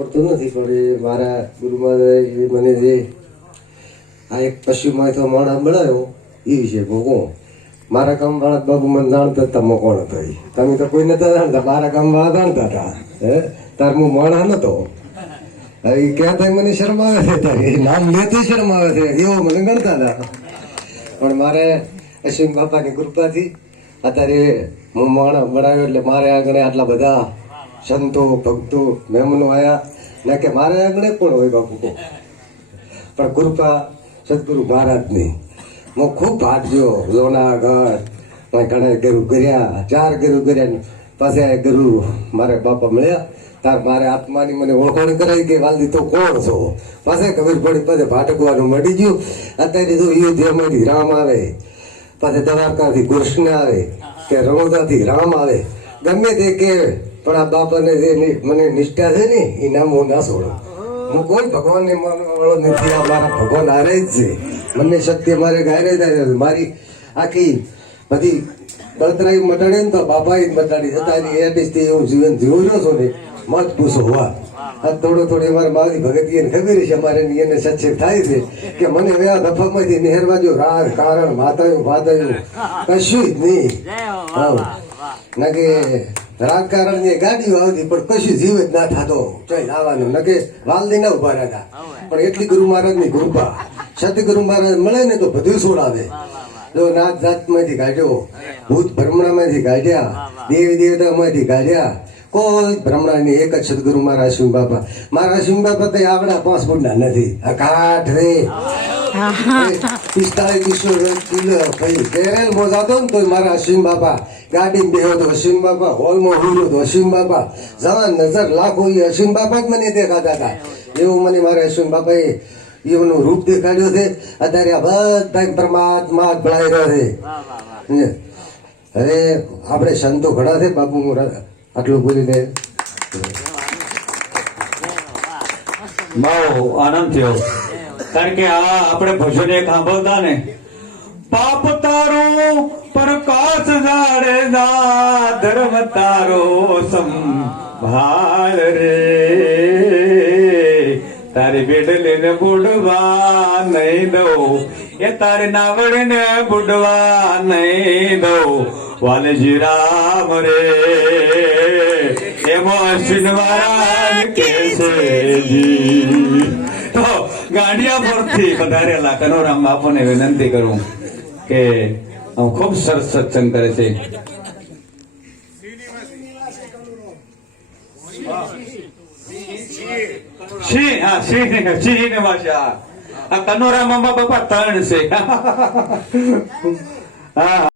આવડતું નથી, પણ એ મારા ગુરુ મહારાજ એ મને જે આ એક પશ્ચિમમાં તો માણસ મળાયો એ વિશે ભોગવો. મારા ગામવાળા બાબુ મને જાણતા હતા તમે કોણ હતો. તમે તો કોઈ નતા જાણતા મારા ગામવાળા જાણતા હતા, હે? તાર હું માણા નતો એ ક્યાં થાય મને શરમ આવે છે તારે? નામ લેતો શરમ આવે છે, એવો મને ગણતા હતા. પણ મારે અશ્વિન બાપાની કૃપાથી અત્યારે હું માણા મળાયો એટલે મારે આગળ આટલા બધા સંતો, ભક્તો મહેમાનો આવ્યા ને કે મારે આગળ કોણ હોય બાપુ? પણ કૃપા સદગુરુ મહારાજની. હું ખૂબ ભાગ્યો લોનાગઢ. મેં ઘણા ગરુ કર્યા ચાર ગરુ કર્યા પાસે ગરુ મારે બાપા મળ્યા. તાર મારે આત્માની મને ઓળખાણ કરાવી કે વાલદી તો કોણ છો? પાસે ખબર પડી, પાસે ભાટકવાનું મળી ગયું. અત્યારે તો અયોધ્યામાંથી રામ આવે, પાસે દ્વારકાથી કૃષ્ણ આવે, કે રણોદાથી રામ આવે. ગમે તે કે પણ આ બાપાને જે મને નિષ્ઠા છે ને એ નામ હું ના છોડું હું કોઈ ભગવાનને માનવા વાળો નથી આ મારા ભગવાન હારે જ છે. મને શક્તિ મારે ગાયરે મારી આખી બધી બળતરાઈ મટાડી ને તો બાપાએ જ મટાડી હતા એની એટીસથી એવું જીવન જીવું રહ્યો છો ને મત પૂછો હોવા આ થોડો થોડી અમારે મારી ભગતી એને ખબર છે અમારે એને સત્સંગ થાય છે કે મને હવે આ દફામાંથી નહેરવા જો રાગ કારણ વાતાયું વાતાયું કશું જ નહીં. હા. ના કે રાજકારણની ગાડીઓ આવતી પણ કશું જીવ જ ના થતો. ચાલ આવવાનું. ના કે વાલદી ના ઊભા રહેતા. પણ એટલી ગુરુ મહારાજની કૃપા. સતગુરુ મહારાજ મળે ને તો બધું છોડાવે જો નાત જાતમાંથી કાઢ્યો ભૂત ભ્રમણા માંથી કાઢ્યા દેવી દેવતા માંથી કાઢ્યા કોઈ ભ્રમણા ની એક જ સદગુરુ મારા સિંહ બાપા. મારા અશ્વિન બાપા તો આવડા પાંચ ફૂટના નથી. આ કાઠ રે. પિસ્તાળીસ કિશોર કિલો ભાઈ કેરેલ મોજાતો ને તો મારા અશ્વિન બાપા ગાડી બેહો તો અશ્વિન બાપા હોલમાં હુરો તો અશ્વિન બાપા જવાન નજર લાખો એ અશ્વિન બાપા જ મને દેખાતા હતા એવું મને મારા અશ્વિન બાપાએ એનું રૂપ દેખાડ્યું છે અત્યારે આ બધા પરમાત્મા જ ભળાઈ રહ્યો છે હવે આપણે સંતો ઘણા છે બાપુ હું આટલું બોલીને બહુ આનંદ થયો કારણ કે આ આપણે ભજન એક સાંભળતા ને, પાપ તારો પ્રકાશ જાડેજા ધર્મ તારો સંભાળ રે. તારી બેડલે ને બુડવા નહીં દઉં, એ તારે નાવડે ને બુડવા નહીં દઉં. વાલજી રામ રે. એમાં અશ્વિન મહારાજ કે છે જી તો ગાંડિયા પરથી પધારેલા કનોરામ બાપુને વિનંતી કરું કે ખૂબ સરસ સત્સંગ કરે છે. સિંહ, હા, સિંહ સિંહ ને ભાષા આ કનોરામ બાપા ત્રણ છે. હા.